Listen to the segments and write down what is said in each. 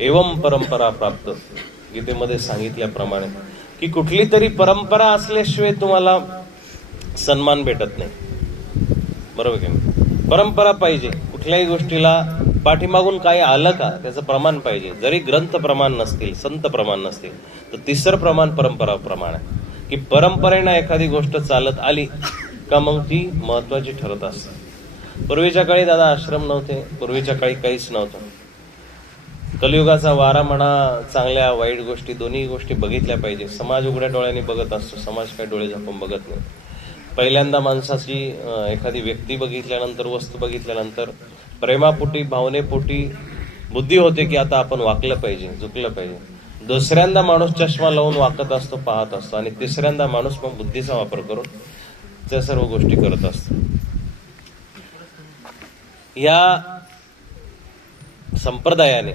एवम परंपरा प्राप्त. गीतेमध्ये सांगितल्याप्रमाणे की कुठली तरी परंपरा असल्याशिवाय तुम्हाला सन्मान भेटत नाही. बरोबर की परंपरा पाहिजे. कुठल्याही गोष्टीला पाठीमागून काय आलं का त्याचं प्रमाण पाहिजे. जरी ग्रंथ प्रमाण नसतील संत प्रमाण नसतील तर तिसरं प्रमाण परंपरा प्रमाण आहे. की परंपरेनं एखादी गोष्ट चालत आली का मग ती महत्वाची ठरत असते. पूर्वीच्या काळी दादा आश्रम नव्हते पूर्वीच्या काळी काहीच नव्हतं. कलियुगाचा वारा म्हणा चांगल्या वाईट गोष्टी दोन्ही गोष्टी बघितल्या पाहिजे. समाज उघड्या डोळ्यांनी बघत असतो. समाज काय डोळे झाकून बघत नाही. पहिल्यांदा माणसाची एखादी व्यक्ती बघितल्यानंतर वस्तू बघितल्यानंतर प्रेमापोटी भावनेपोटी बुद्धी होते की आता आपण वाकलं पाहिजे झुकलं पाहिजे. दुसऱ्यांदा माणूस चष्मा लावून वाकत असतो पाहत असतो आणि तिसऱ्यांदा माणूस मग बुद्धीचा वापर करून त्या सर्व गोष्टी करत असतो. या संप्रदायाने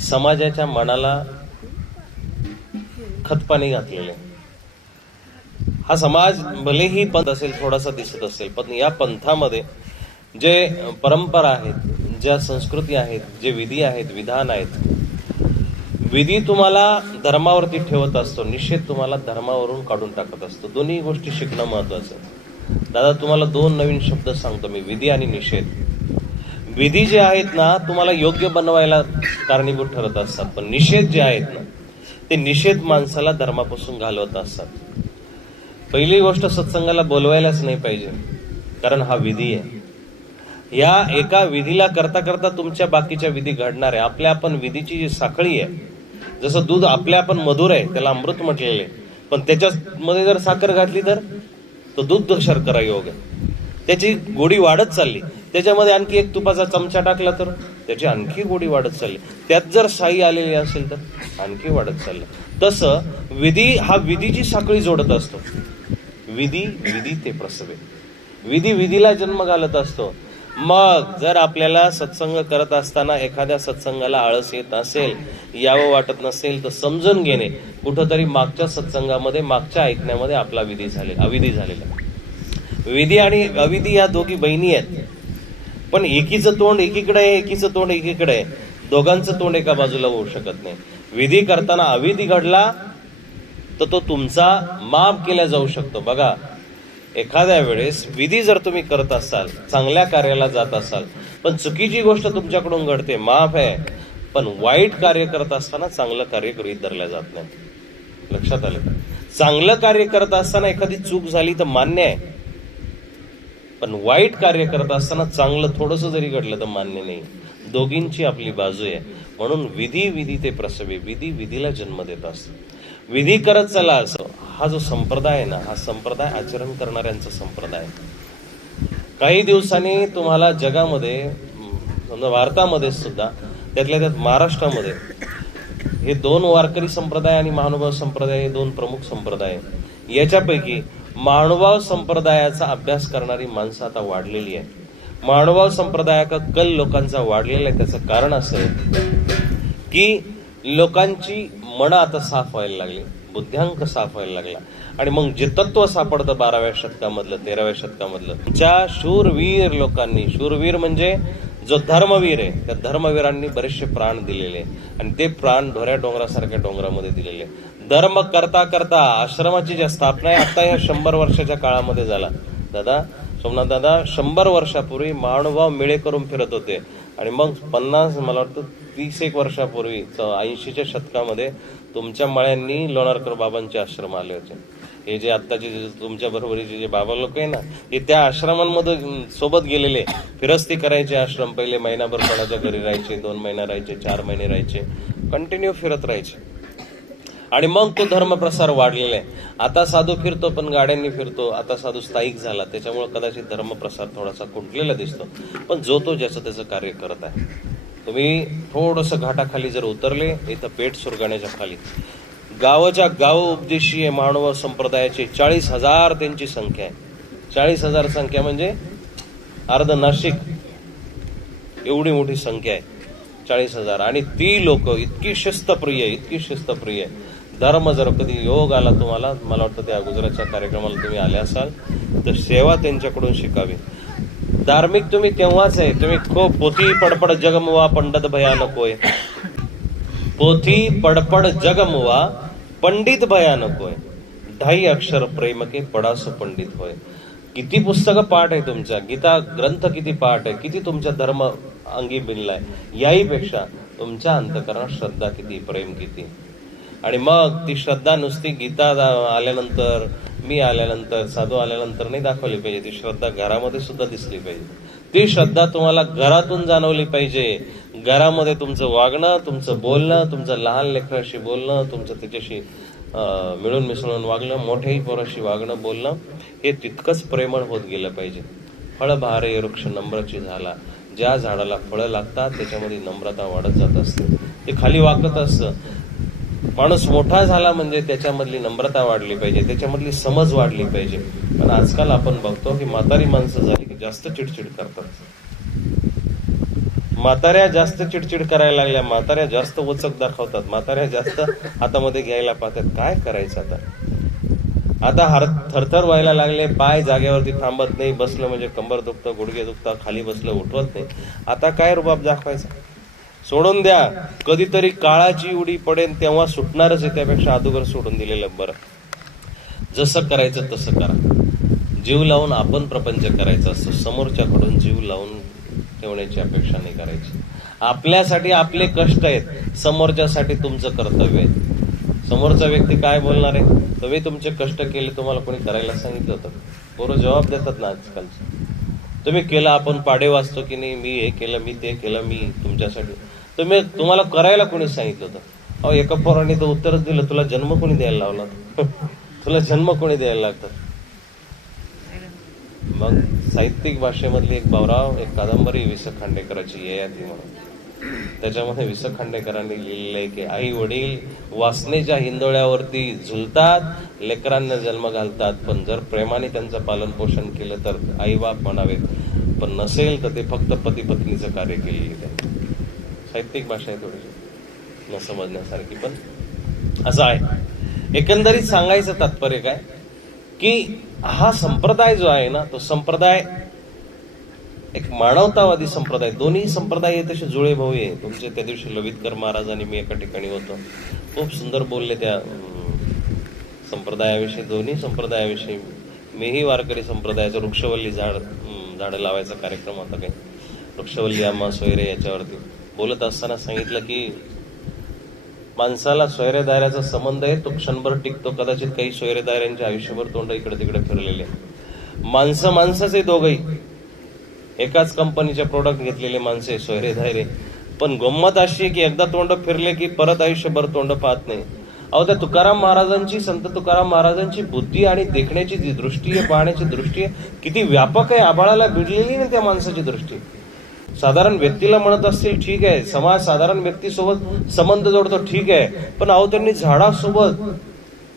समाजाच्या मनाला खतपाणी घातलेले हा समाज भलेही पंथ असेल थोडासा दिसत असेल पण या पंथामध्ये जे परंपरा आहेत ज्या संस्कृती आहेत जे विधी आहेत विधान आहेत विधी तुम्हाला धर्मावरती ठेवत असतो निषेध तुम्हाला धर्मावरून काढून टाकत असतो. दोन्ही गोष्टी शिकणं महत्वाचं आहे. दादा तुम्हाला दोन नवीन शब्द सांगतो मी विधी आणि निषेध. विधी जे आहेत ना तुम्हाला योग्य बनवायला कारणीभूत ठरत असतात. पण निषेध जे आहेत ना ते निषेध माणसाला धर्मापासून घालवत असतात. पहिली गोष्ट सत्संगाला बोलवायलाच नाही पाहिजे कारण हा विधी आहे. या एका विधीला करता करता तुमच्या बाकीच्या विधी घडणार आहे. आपल्या आपण विधीची जी साखळी आहे जसं दूध आपल्या आपण मधुर आहे त्याला अमृत म्हटलेले पण त्याच्यामध्ये जर साखर घातली तर तो दूध शर्करा योग आहे. त्याची गोडी वाढत चालली. त्याच्यामध्ये आणखी एक तुपाचा चमचा टाकला तर त्याची आणखी गोडी वाढत चालली. त्यात जर साई आलेली असेल तर आणखी वाढत चाललं. तसं विधी हा विधीची साखळी जोडत असतो. विधी विधी ते प्रसवे. विधी विधीला जन्म घालत असतो. मग जर आपल्याला सत्संग करत असताना एखाद्या सत्संगाला आळस येत नसेल यावं वाटत नसेल तर समजून घेणे. कुठंतरी मागच्या सत्संगामध्ये मागच्या ऐकण्यामध्ये आपला विधी झालेला अविधी झालेला विधी आणि अविधी या दोघी बहिणी आहेत. पण एकीचं तोंड एकीकडे आहे एकीचं तोंड एकीकडे आहे. दोघांचं तोंड एका बाजूला होऊ शकत नाही. विधी करताना अविधी घडला तर तो तुमचा माफ केला जाऊ शकतो. बघा एखाद्या वेळेस विधी जर तुम्ही करत असाल चांगल्या कार्याला जात असाल पण चुकीची गोष्ट तुमच्याकडून घडते माफ आहे. पण वाईट कार्य करत असताना चांगलं कार्य गृहित धरल्या जात नाही. लक्षात आलं? चांगलं कार्य करत असताना एखादी चूक झाली तर मान्य आहे. पण वाईट कार्य करत असताना चांगलं थोडस जरी घडलं तर मान्य नाही. दोघींची आपली बाजू आहे. म्हणून विधी विधी ते प्रसवे विधी विधीला जन्म देत असत विधी करत चला असं. हा जो संप्रदाय आहे ना हा संप्रदाय आचरण करणाऱ्यांचा संप्रदाय काही दिवसांनी तुम्हाला जगामध्ये भारतामध्ये सुद्धा त्यातल्या त्यात महाराष्ट्रामध्ये हे दोन वारकरी संप्रदाय आणि महानुभाव संप्रदाय हे दोन प्रमुख संप्रदाय याच्यापैकी महानुभाव संप्रदायाचा अभ्यास करणारी माणसं आता वाढलेली आहे महानुभाव संप्रदायाचा कल लोकांचा वाढलेला आहे. त्याचं कारण असं आहे की लोकांची मनं आता साफ व्हायला लागली. बुद्ध्यांक साफ व्हायला लागला. आणि मग जे तत्व सापडतं बाराव्या शतकामधलं तेराव्या शतकामधलं ज्या शूरवीर लोकांनी शूरवीर म्हणजे जो धर्मवीर आहे त्या धर्मवीरांनी बरेचसे प्राण दिलेले. आणि ते प्राण ढोऱ्या डोंगरासारख्या डोंगरामध्ये दिलेले. धर्म करता करता आश्रमाची ज्या स्थापना आहे आता या शंभर वर्षाच्या काळामध्ये झाला. दादा सोमनाथ दादा शंभर वर्षापूर्वी महानुभाव मिळे करून फिरत होते. आणि मग पन्नास मला वाटतं तीस एक वर्षापूर्वी ऐंशीच्या शतकामध्ये तुमच्या मळ्यांनी लोणारकर बाबांचे आश्रम आले होते. हे जे आत्ताचे जे तुमच्या बरोबरीचे जे बाबा लोक आहे ना हे त्या आश्रमांमध्ये सोबत गेलेले. फिरस्ती करायचे आश्रम पहिले महिनाभर कोणाच्या घरी राहायचे दोन महिना राहायचे चार महिने राहायचे. कंटिन्यू फिरत राहायचे. आणि मग तो धर्मप्रसार वाढलेला आहे. आता साधू फिरतो पण गाड्यांनी फिरतो. आता साधू स्थायिक झाला. त्याच्यामुळे कदाचित धर्मप्रसार थोडासा कुंटलेला दिसतो. पण जो तो ज्याचं त्याचं कार्य करत आहे. तुम्ही थोडस घाटाखाली जर उतरले इथं पेठ सुरगाण्याच्या खाली. गावाच्या गाव उपदेशीय मानव संप्रदायाचे चाळीस हजार त्यांची संख्या आहे. चाळीस हजार संख्या म्हणजे अर्ध नाशिक एवढी मोठी संख्या आहे. चाळीस हजार. आणि ती लोक इतकी शिस्तप्रिय इतकी शिस्तप्रिय धर्म जर कधी योग आला तुम्हाला मला वाटतं त्या गुजरातच्या कार्यक्रमाला तुम्ही आले असाल तर सेवा त्यांच्याकडून शिकावी. धार्मिक तुम्ही तेव्हाच आहे तुम्ही खूप पोथी पडपड जगमवा पंडत भयानक होय पोथी पडपड जगमवा पंडित भयानक होय ढाई अक्षर प्रेम के पडास पंडित होय. किती पुस्तकं पाठ आहे तुमच्या? गीता ग्रंथ किती पाठ आहे? किती तुमच्या धर्म अंगी बिनलाय? याही पेक्षा तुमच्या अंतकरणात श्रद्धा किती प्रेम किती? आणि मग ती श्रद्धा नुसती गीता आल्यानंतर मी आल्यानंतर साधू आल्यानंतर नाही दाखवली पाहिजे. ती श्रद्धा घरामध्ये सुद्धा दिसली पाहिजे. ती श्रद्धा तुम्हाला घरातून जाणवली पाहिजे. घरामध्ये तुमचं वागणं तुमचं बोलणं तुमचं लहान लेकराशी बोलणं तुमचं त्याच्याशी मिळून मिसळून वागणं मोठ्याही पोराशी वागणं बोलणं हे तितकंच प्रेमळ होत गेलं पाहिजे. फळ वृक्ष नम्रची झाला. ज्या झाडाला फळं लागतात त्याच्यामध्ये नम्रता वाढत जात असते. ते खाली वाकत असतं. माणूस मोठा झाला म्हणजे त्याच्यामधली नम्रता वाढली पाहिजे त्याच्यामधली समज वाढली पाहिजे. पण आजकाल आपण बघतो की म्हातारी माणसं झाली की जास्त चिडचिड करतात. म्हाताऱ्या जास्त चिडचिड करायला लागल्या म्हाताऱ्या जास्त वचक दाखवतात म्हाताऱ्या जास्त हातामध्ये घ्यायला पाहतात. काय करायचं आता? आता हर थरथर व्हायला लागले पाय जागेवरती थांबत नाही बसलं म्हणजे कंबर दुखतं गुडघे दुखतं खाली बसलं उठवत नाही. आता काय रुबाब दाखवायचा? सोडून द्या. कधीतरी काळाची उडी पडेल तेव्हा सुटणारच आहे त्यापेक्षा अगोदर सोडून दिलेलं बरं. जसं करायचं तसं करा. जीव लावून आपण प्रपंच करायचा असतो. समोरच्याकडून जीव लावून ठेवण्याची अपेक्षा नाही करायची. आपल्यासाठी आपले कष्ट आहेत समोरच्यासाठी तुमचं कर्तव्य आहे. समोरचा व्यक्ती काय बोलणार आहे? तुम्ही तुमचे कष्ट केले तुम्हाला कोणी करायला सांगितलं होतं? पोरं जबाब देतात ना आजकालचे. तुम्ही केलं आपण पाडे वाचतो की नाही? मी हे केलं मी ते केलं मी तुमच्यासाठी तुम्ही तुम्हाला करायला कोणी सांगितलं होतं? अहो एका पोराने तर उत्तरच दिलं तुला जन्म कोणी द्यायला लावला तुला जन्म कोणी द्यायला लागतं? मग साहित्यिक भाषेमधली एक बावराव एक कादंबरी वि स खांडेकराची ययाती म्हणून. त्याच्यामध्ये वि स खांडेकरांनी लिहिलेलं आहे की आई वडील वासनेच्या हिंदोळ्यावरती झुलतात लेकरांना जन्म घालतात पण जर प्रेमाने त्यांचं पालन पोषण केलं तर आई बाप म्हणावेत पण नसेल तर ते फक्त पती पत्नीचं कार्य केलेलं आहे. साहित्यिक भाषा आहे थोडीशी. न समजण्यासारखी पण असं आहे. एकंदरीत सांगायचं तात्पर्य काय? की हा संप्रदाय जो आहे ना तो संप्रदाय एक मानवतावादी संप्रदाय दोन्ही संप्रदाय हे तसे जुळे भाऊ आहे. तुमचे त्या दिवशी लवितकर महाराज आणि मी एका ठिकाणी होतो. खूप सुंदर बोलले त्या संप्रदायाविषयी दोन्ही संप्रदायाविषयी. मीही वारकरी संप्रदायाचं वृक्षवल्ली झाड झाडं लावायचा कार्यक्रम होता काही. वृक्षवल्ली आम्हा सोयरे याच्यावरती. बोलत असताना सांगितलं की माणसाला सोयरेदाराचा संबंध आहे तो क्षणभर टिकतो कदाचित काही सोयरेदारांच्या आयुष्यभर तोंड इकडे तिकडे फिरलेले. माणसं माणसंच आहे दोघही. एकाच कंपनीचे प्रोडक्ट घेतलेले माणसे सोयरेदारे पण गंमत अशी आहे की एकदा तोंड फिरले की परत आयुष्यभर तोंड पाहत नाही. अहो त्या तुकाराम महाराजांची संत तुकाराम महाराजांची बुद्धी आणि देखण्याची जी दृष्टी आहे पाहण्याची दृष्टी आहे किती व्यापक आहे आबाळाला भिडलेली ना त्या माणसाची दृष्टी. साधारण व्यक्तीला म्हणत असतील ठीक आहे. समाज साधारण व्यक्तीसोबत संबंध जोडतो ठीक आहे. पण अहो त्यांनी झाडासोबत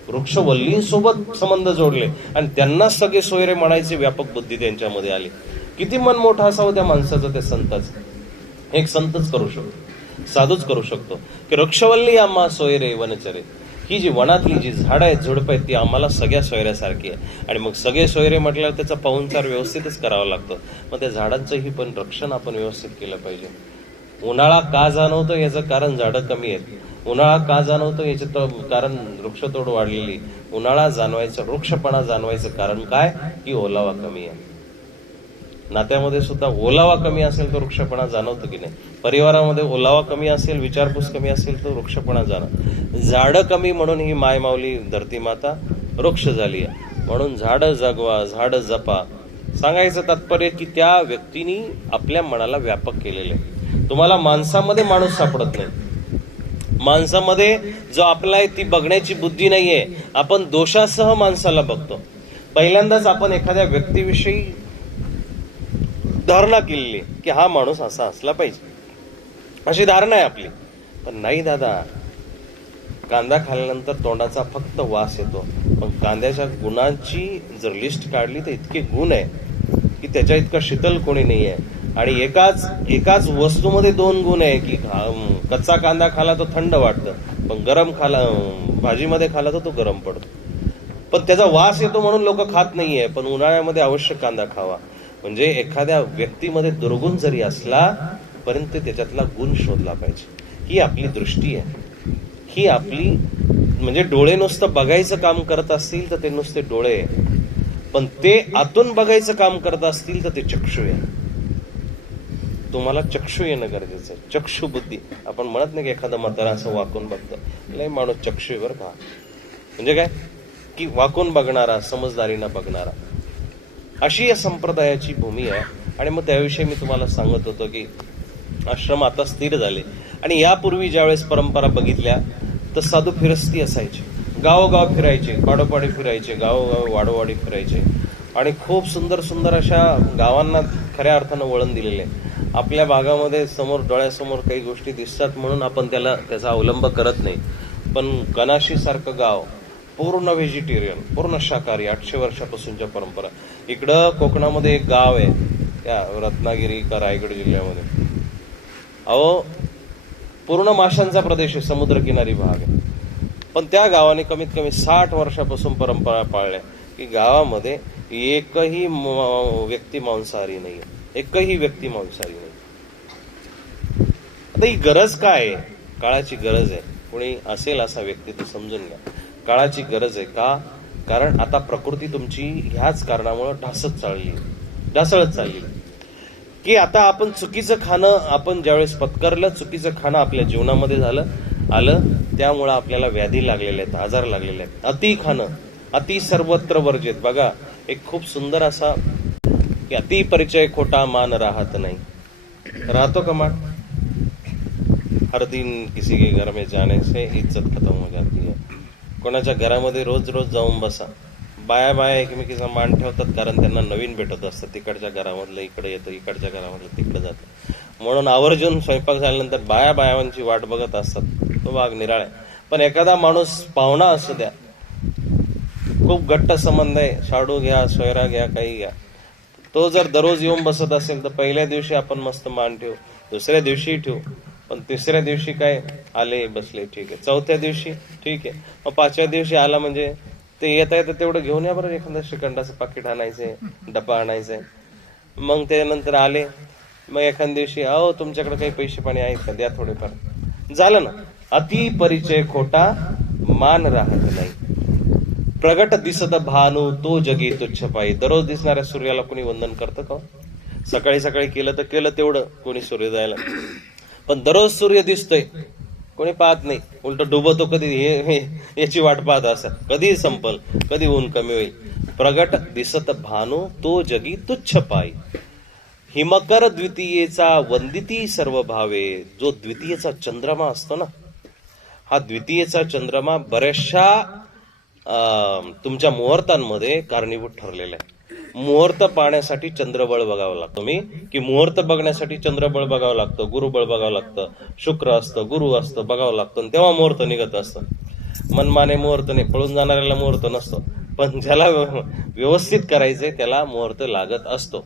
वृक्षवल्लींसोबत संबंध जोडले. आणि त्यांनाच सगळे सोयरे म्हणायचे व्यापक बुद्धी त्यांच्यामध्ये आली. किती मन मोठा असावं त्या माणसाचं त्या संताचं? एक संतच करू शकतो. साधूच करू शकतो. की वृक्षवल्ली आम्हा सोयरे वनचरे. ही जी वनातली जी झाडं आहेत झुडपं आहेत ती आम्हाला सगळ्या सोयऱ्यासारखी आहे. आणि मग सगळे सोयरे म्हटल्यावर त्याचा पाहुणचार व्यवस्थितच करावा लागतो. मग त्या झाडांचंही पण रक्षण आपण व्यवस्थित केलं पाहिजे. उन्हाळा का जाणवतो याचं कारण झाडं कमी आहेत. उन्हाळा का जाणवतो याचं तर कारण वृक्षतोड वाढलेली. उन्हाळा जाणवायचं वृक्षपणा जाणवायचं कारण काय? की ओलावा कमी आहे. नात्यामध्ये सुद्धा ओलावा कमी असेल तर वृक्षपणा जाणवतो की नाही? परिवारामध्ये ओलावा कमी असेल विचारपूस कमी असेल तर वृक्षपणा जाणव झाडं कमी म्हणून ही मायमावली धरती माता वृक्ष झाली आहे. म्हणून झाडं जगवा झाडं जपा. सांगायचं तात्पर्य की त्या व्यक्तीने आपल्या मनाला व्यापक केलेलं आहे. तुम्हाला माणसामध्ये माणूस सापडत नाही. माणसामध्ये जो आपला आहे ती बघण्याची बुद्धी नाहीये. आपण दोषासह माणसाला बघतो. पहिल्यांदाच आपण एखाद्या व्यक्तीविषयी धारणा केलेली की हा माणूस असा असला पाहिजे. अशी धारणा आहे आपली. पण नाही दादा. कांदा खाल्ल्यानंतर तोंडाचा फक्त वास येतो. पण कांद्याच्या गुणांची जर लिस्ट काढली तर इतके गुण आहे की त्याच्या इतका शीतल कोणी नाही आहे. आणि एकाच एकाच वस्तूमध्ये दोन गुण आहे की कच्चा कांदा खाला तो थंड वाटतं. पण गरम खाला भाजीमध्ये खाला तर तो गरम पडतो. पण त्याचा वास येतो म्हणून लोक खात नाहीये. पण उन्हाळ्यामध्ये अवश्य कांदा खावा. म्हणजे एखाद्या व्यक्तीमध्ये दुर्गुण जरी असला पर्यंत त्याच्यातला गुण शोधला पाहिजे. ही आपली दृष्टी आहे. ही आपली म्हणजे डोळे नुसतं बघायचं काम करत असतील तर ते नुसते डोळे आहे. पण ते आतून बघायचं काम करत असतील तर ते चक्षु आहे. तुम्हाला चक्षु येणं गरजेचं आहे. चक्षु बुद्धी. आपण म्हणत नाही की एखादा म्हातारा असं वाकून बघतं. लय माणूस चक्षुवर पहा म्हणजे काय? की वाकून बघणारा समजदारीनं बघणारा. अशी या संप्रदायाची भूमी आहे. आणि मग त्याविषयी मी तुम्हाला सांगत होतो की आश्रम आता स्थिर झाले. आणि यापूर्वी ज्यावेळेस परंपरा बघितल्या तर साधू फिरस्ती असायची. गावोगाव फिरायचे पाडोपाडी फिरायचे गावोगाव वाडोवाडी फिरायचे. आणि खूप सुंदर सुंदर अशा गावांना खऱ्या अर्थानं वळण दिलेले. आहे. आपल्या भागामध्ये समोर डोळ्यासमोर काही गोष्टी दिसतात म्हणून आपण त्याला त्याचा अवलंब करत नाही. पण कनाशी सारखं गाव पूर्ण व्हेजिटेरियन पूर्ण शाकाहारी आठशे वर्षापासूनच्या परंपरा. इकडं कोकणामध्ये एक गाव आहे या रत्नागिरी का रायगड जिल्ह्यामध्ये. अहो पूर्ण माशांचा प्रदेश आहे समुद्रकिनारी भाग आहे. पण त्या गावाने कमीत कमी साठ वर्षापासून परंपरा पाळल्या की गावामध्ये एकही व्यक्ती मांसाहारी नाही एकही व्यक्ती मांसाहारी नाही. आता ही गरज काय आहे? काळाची गरज आहे. कोणी असेल असा व्यक्ती तो समजून घ्या. काळाची गरज आहे का? कारण आता प्रकृती तुमची ह्याच कारणामुळे ढासत चालली. ढासळत चालली. की आता आपण चुकीचं खाणं आपण ज्यावेळेस पत्करलं चुकीचं खाणं आपल्या जीवनामध्ये झालं आलं त्यामुळं आपल्याला व्याधी लागलेल्या आहेत आजार लागलेले आहेत. अति खाणं अति सर्वत्र वर्जित बघा एक खूप सुंदर असा की अति परिचय खोटा मान राहत नाही. राहतो का मान? हर दिन किसी के घर में जाने से इज्जत खत्म हो जाती है. कोणाच्या घरामध्ये रोज रोज जाऊन बसा. बाया बाया एकमेकीचा मान ठेवतात कारण त्यांना नवीन भेटत असतं. तिकडच्या घरामधलं इकडे येतं इकडच्या घरामधलं तिकडे जातं. म्हणून आवर्जून स्वयंपाक झाल्यानंतर बाया बायांची वाट बघत असतात. तो भाग निराळ आहे. पण एखादा माणूस पाहुणा असू द्या. खूप घट्ट संबंध आहे. शाडू घ्या सोयरा घ्या काही घ्या. तो जर दररोज येऊन बसत असेल तर पहिल्या दिवशी आपण मस्त मान ठेवू. दुसऱ्या दिवशी ठेवू. पण तिसऱ्या दिवशी काय आले बसले ठीक आहे. चौथ्या दिवशी ठीक आहे. मग पाचव्या दिवशी आला म्हणजे ते येता येतं तेवढं घेऊन या बरं एखादं श्रीखंडाचं पाकिट आणायचंय डब्बा आणायचंय. मग त्यानंतर आले. मग एखाद्या दिवशी अहो तुमच्याकडे काही पैसे पाणी आहेत का? द्या थोडेफार. झालं ना. अति परिचय खोटा मान राहत नाही. प्रगट दिसत भानू तो जगी तुच्छ पायी. दररोज दिसणाऱ्या सूर्याला कोणी वंदन करतं का हो? सकाळी सकाळी केलं तर केलं तेवढं कोणी सूर्य जायला पण दररोज सूर्य दिसतोय. कोणी पाहत नाही. उलट डुबतो कधी हे- हे- याची वाट पाहत असं कधी संपल कधी ऊन कमी होईल. प्रगट दिसत भानू तो जगी तुच्छ पायी. हिमकर द्वितीयेचा वंदिती सर्व भावे. जो द्वितीयेचा चंद्रमा असतो ना हा द्वितीयेचा चंद्रमा बऱ्याचशा तुमच्या मुहूर्तांमध्ये कारणीभूत ठरलेला आहे. मुहूर्त पाहण्यासाठी चंद्रबळ बघावं लागतं. मी? की मुहूर्त बघण्यासाठी चंद्रबळ बघावं लागतं गुरुबळ बघावं लागतं शुक्र असतं गुरु असतं बघावं लागतं आणि तेव्हा मुहूर्त निघत असतं. मनमाने मुहूर्त नाही पळून जाणाऱ्याला मुहूर्त नसतो. पण ज्याला व्यव- व्यवस्थित करायचंय त्याला मुहूर्त लागत असतो.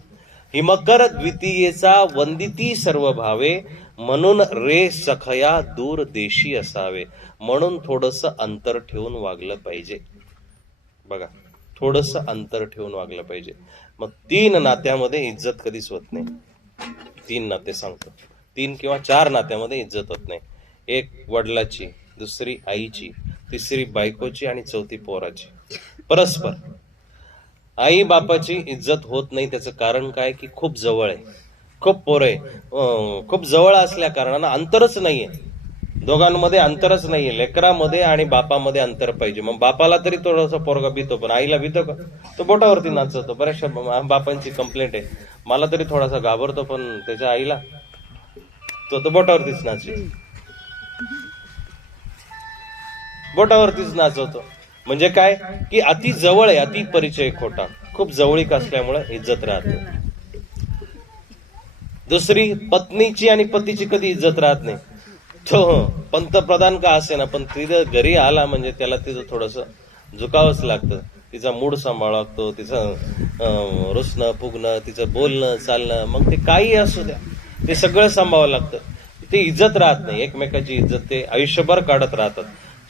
हिमकर द्वितीयेचा वंदिती सर्व भावे म्हणून रे सखया दूर देशी असावे. म्हणून थोडस अंतर ठेवून वागलं पाहिजे. बघा. थोडस अंतर ठेवून वागलं पाहिजे. मग तीन नात्यामध्ये इज्जत कधीच होत नाही. तीन नाते सांगतो. तीन किंवा चार नात्यामध्ये इज्जत होत नाही. एक वडिलाची दुसरी आईची तिसरी बायकोची आणि चौथी पोराची. परस्पर. आई बापाची इज्जत होत नाही त्याचं कारण काय? की खूप जवळ आहे. खूप पोर आहे. खूप जवळ असल्या कारणानं अंतरच नाहीये. दोघांमध्ये अंतरच नाहीये. लेकरामध्ये आणि बापामध्ये अंतर पाहिजे. मग बापाला तरी थोडासा पोरगा भीतो पण. आईला भीतो का? तो बोटावरती नाचवतो बऱ्याचशा बापांची कंप्लेंट आहे. मला तरी थोडासा घाबरतो पण त्याच्या आईला. तो तर बोटावरतीच नाचतो. बोटावरतीच नाचवतो म्हणजे काय? की अति जवळ आहे अति परिचय खोटा. खूप जवळीक असल्यामुळे इज्जत राहते दुसरी पत्नीची आणि पतीची कधी इज्जत राहत नाही. तो पंतप्रधान का असे ना पण तिथं घरी आला म्हणजे त्याला तिथं थोडस झुकावंच लागतं. तिचा मूड सांभाळावा लागतो तिचं रुसणं फुगणं तिचं बोलणं चालणं मग ते काही असू द्या. ते सगळं सांभाळावं लागतं. ते इज्जत राहत नाही. एकमेकाची इज्जत ते आयुष्यभर काढत राहतात.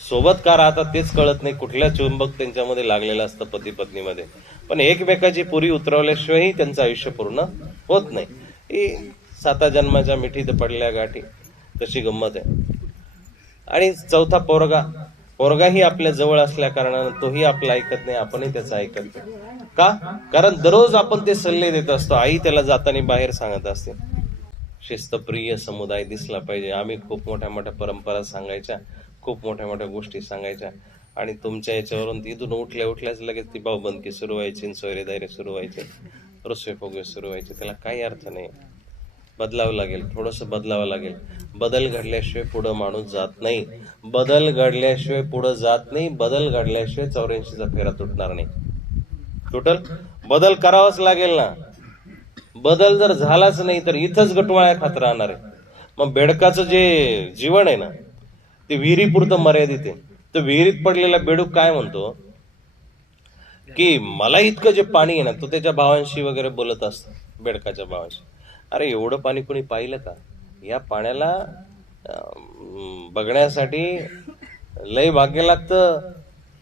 सोबत का राहतात तेच कळत नाही. कुठल्या चुंबक त्यांच्यामध्ये लागलेलं असतं पती पत्नीमध्ये पण एकमेकाची पुरी उतरवल्याशिवायही त्यांचं आयुष्य पूर्ण होत नाही. ही साता जन्माच्या मिठीत पडल्या गाठी. तशी गंमत आहे. आणि चौथा पोरगा पोरगाही आपल्या जवळ असल्या कारणानं तोही आपलं ऐकत नाही आपणही त्याचं ऐकत नाही. का? कारण दररोज आपण ते सल्ले देत असतो आई त्याला जाताना बाहेर सांगत असते. शिस्तप्रिय समुदाय दिसला पाहिजे. आम्ही खूप मोठ्या मोठ्या परंपरा सांगायच्या खूप मोठ्या मोठ्या गोष्टी सांगायच्या. आणि तुमच्या याच्यावरून तिथून उठल्या उठल्याच लगेच ती भाऊबंदकी सुरू व्हायची सोयरेदारी सुरू व्हायचे. रसवे फुगवे सुरू व्हायचे. त्याला काही अर्थ नाही. बदलावं लागेल थोडंसं बदलावं लागेल. बदल घडल्याशिवाय पुढं माणूस जात नाही. बदल घडल्याशिवाय पुढं जात नाही. बदल घडल्याशिवाय चौऱ्याऐंशीचा फेरा तुटणार नाही. तुटल? बदल करावाच लागेल ना. बदल जर झालाच नाही तर इथंच गटवाळ्या खात राहणार आहे. मग बेडकाचं जे जीवन आहे ना ते विहिरीपुरतं मर्यादित आहे. तर विहिरीत पडलेला बेडूक काय म्हणतो? की मला इतकं जे पाणी आहे ना तो त्याच्या भावांशी वगैरे बोलत असतो बेडकाच्या भावांशी. अरे एवढं पाणी कोणी पाहिलं का? या पाण्याला बघण्यासाठी लय भाग्य लागतं.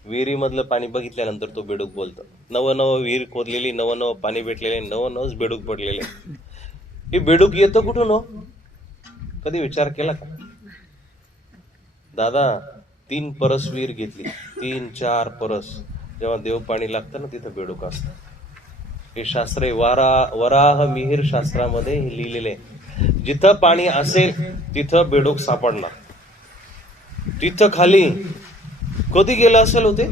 विहिरीमधलं पाणी बघितल्यानंतर तो बेडूक बोलतो. नवं नवं विहीर खोदलेली नवं नवं पाणी भेटलेले नवं नवंच बेडूक पडलेले. हे बेडूक येतं कुठून हो? कधी विचार केला का? दादा तीन परस विहीर घेतली. तीन चार परस. जेव्हा देव पाणी लागतं ना तिथं बेडूक असतं. हे शास्त्र वारा वराह मिहीर शास्त्रामध्ये हे लिहिलेले आहे. जिथं पाणी असेल तिथं बेडूक सापडणार. तिथं खाली कधी गेलं असेल होते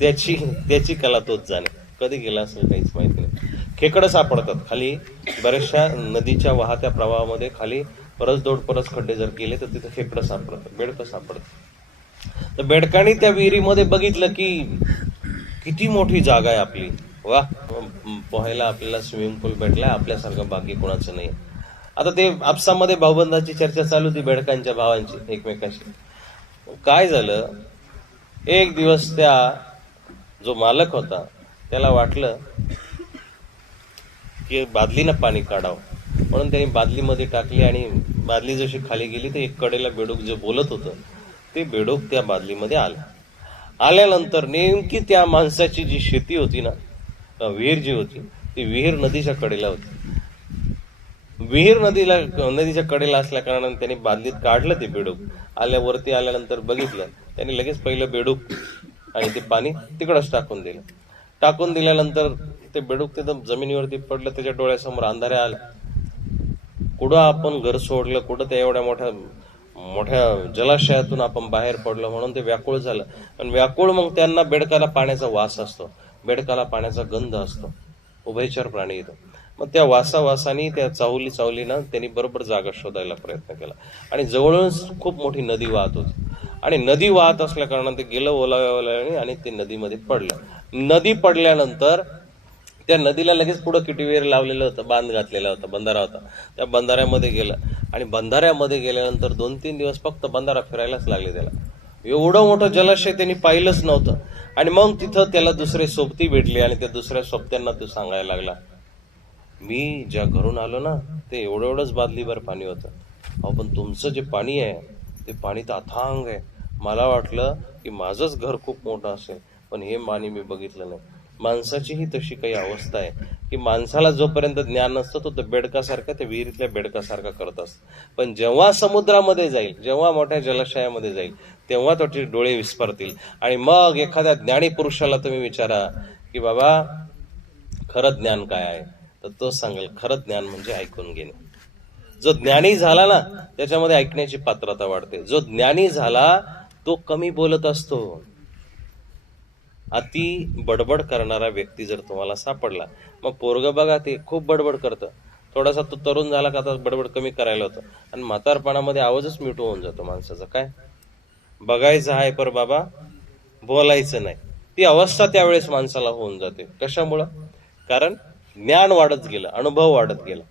त्याची त्याची कला तोच जाणे. कधी गेला असेल काहीच माहिती नाही. खेकडं सापडतात. खाली बऱ्याचशा नदीच्या वाहत्या प्रवाहामध्ये खाली परस दोड परस खड्डे जर गेले तर तिथं खेकडं सापडतं बेडकं सापडतं तर बेडकाने त्या विहिरीमध्ये बघितलं की किती मोठी जागा आहे आपली? वा. पोहायला आपल्याला स्विमिंग पूल भेटला आपल्यासारखं बाकी कोणाचं नाही. आता ते आपसामध्ये भाऊबंदाची चर्चा चालू होती बेडकांच्या भावांची एकमेकांशी. काय झालं? एक दिवस त्या जो मालक होता त्याला वाटलं की बादलीनं पाणी काढावं. म्हणून त्यांनी बादलीमध्ये टाकली आणि बादली जशी खाली गेली तर एक कडेला बेडूक जे बोलत होतं ते बेडूक त्या बादलीमध्ये आलं. आल्यानंतर नेमकी त्या माणसाची जी शेती होती ना विहीर जी होती ती विहीर नदीच्या कडेला होती. विहीर नदीला नदीच्या कडेला असल्या कारणाने त्यांनी बादलीत काढलं ते बेडूक. आल्यावरती आल्यानंतर बघितलं त्यांनी लगेच पहिलं बेडूक आणि ते पाणी तिकडच टाकून दिलं. टाकून दिल्यानंतर ते बेडूक तिथं जमिनीवरती पडलं त्याच्या डोळ्यासमोर अंधाऱ्या आल्या कुठं आपण घर सोडलं कुठं त्या एवढ्या मोठ्या मोठ्या जलाशयातून आपण बाहेर पडलो म्हणून ते व्याकुळ झालं. आणि व्याकुळ मग त्यांना बेडकाला पाण्याचा वास असतो. बेडकाला पाण्याचा गंध असतो. उभयचर प्राणी येतो. मग त्या वासावासानी त्या चावली चावलीनं त्यांनी बरोबर जागा शोधायला प्रयत्न केला. आणि जवळूनच खूप मोठी नदी वाहत होती. आणि नदी वाहत असल्या कारणाने ते गेलं ओलाव्या ओलाव्याने आणि ते नदीमध्ये पडलं. नदी पडल्यानंतर त्या नदीला लगेच पुढं किटीवेर लावलेलं होतं बांध घातलेला होता बंधारा होता. त्या बंधाऱ्यामध्ये गेलं. आणि बंधाऱ्यामध्ये गेल्यानंतर दोन तीन दिवस फक्त बंधारा फिरायलाच लागले त्याला. एवढं मोठं जलाशय त्यांनी पाहिलंच नव्हतं. आणि मग तिथं त्याला दुसरे सोबती भेटले आणि त्या दुसऱ्या सोबत्यांना तो सांगायला लागला मी ज्या घरून आलो ना ते एवढं एवढंच बादलीभर पाणी होतं. अहो पण तुमचं जे पाणी आहे ते पाणी तर अथांग आहे. मला वाटलं की माझंच घर खूप मोठं असेल पण हे पाणी मी बघितलं नाही. माणसाचीही तशी काही अवस्था आहे की माणसाला जोपर्यंत ज्ञान नसतं तो तो बेडकासारखा त्या विहिरीतल्या बेडकासारखा करत असतो. पण जेव्हा समुद्रामध्ये जाईल जेव्हा मोठ्या जलाशयामध्ये जाईल तेव्हा त्याचे डोळे विस्फरतील आणि मग एखाद्या ज्ञानी पुरुषाला तुम्ही विचारा की बाबा खरं ज्ञान काय आहे? तर तो सांगेल खरं ज्ञान म्हणजे ऐकून घेणे. जो ज्ञानी झाला ना त्याच्यामध्ये ऐकण्याची पात्रता वाढते. जो ज्ञानी झाला तो कमी बोलत असतो. अति बडबड करणारा व्यक्ती जर तुम्हाला सापडला मग पोरग बघा ते खूप बडबड करतं. थोडासा तो तरुण झाला का आता बडबड कमी करायला होतं. आणि म्हातारपणामध्ये आवाजच म्यूट होऊन जातो माणसाचा. काय? बघायचं आहे पर बाबा बोलायचं नाही. ती अवस्था त्यावेळेस माणसाला होऊन जाते. कशामुळं? कारण ज्ञान वाढत गेलं अनुभव वाढत गेला.